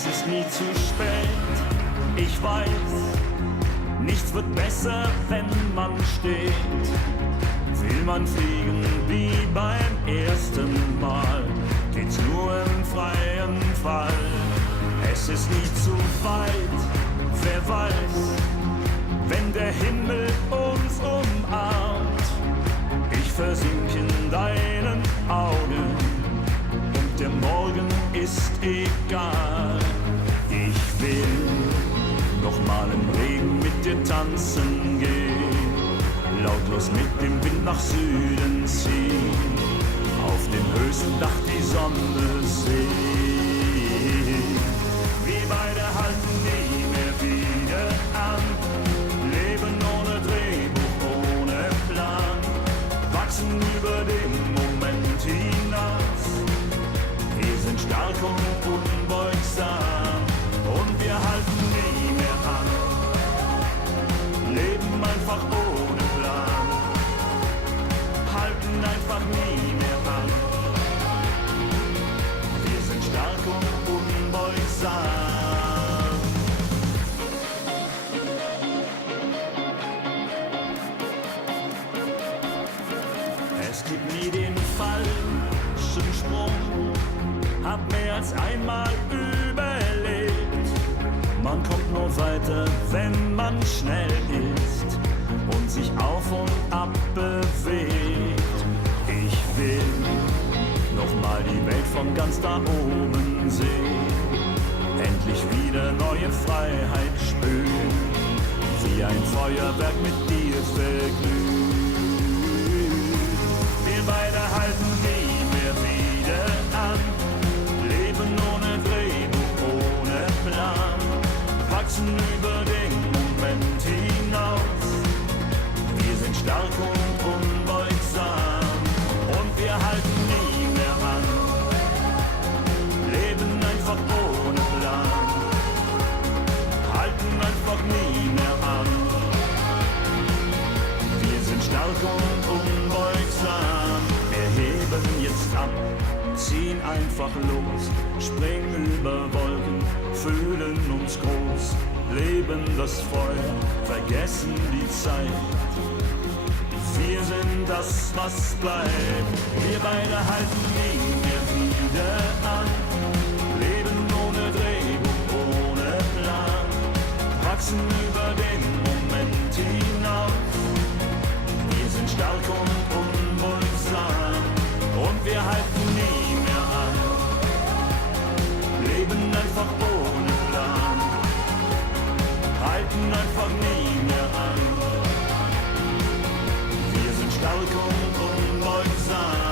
Es ist nie zu spät, ich weiß, nichts wird besser, wenn man steht. Will man fliegen wie beim ersten Mal, geht's nur im freien Fall. Es ist nie zu weit, wer weiß, wenn der Himmel uns umarmt. Ich versink in deinen Augen und der Morgen ist egal. Ich will noch mal im Regen mit dir tanzen gehen, lautlos mit dem Wind nach Süden ziehen, auf dem höchsten Dach die Sonne sehen. Wir beide halten nie mehr wieder an, leben ohne Drehbuch, ohne Plan, wachsen über den Moment hinaus. Wir sind stark und unbeugsam und wir halten nie mehr an, leben einfach ohne Plan, halten einfach nie mehr an. Wir sind stark und unbeugsam. Es gibt nie den falschen Sprung, hab mehr als einmal überlebt. Man kommt nur weiter, wenn man schnell ist und sich auf und ab bewegt. Ich will noch mal die Welt von ganz da oben sehen, endlich wieder neue Freiheit spüren, wie ein Feuerwerk mit dir verglüht. Wir beide halten nie mehr wieder an, leben ohne Drehbuch, ohne Plan, wachsen über den Moment hinaus. Wir sind stark und unbeugsam und wir halten nie mehr an, leben einfach ohne Plan, halten einfach nie mehr an. Wir sind stark und unbeugsam. Wir heben jetzt ab, ziehen einfach los, springen über Wolken, fühlen uns groß, leben das Feuer, vergessen die Zeit. Wir sind das, was bleibt. Wir beide halten nie mehr wieder an, leben ohne Drehbuch, ohne Plan, wachsen über den Moment hinaus. Wir sind stark und unbeugsam und wir halten nie mehr an, leben einfach ohne Plan, halten einfach nie mehr an. Wir sind stark und unbeugsam.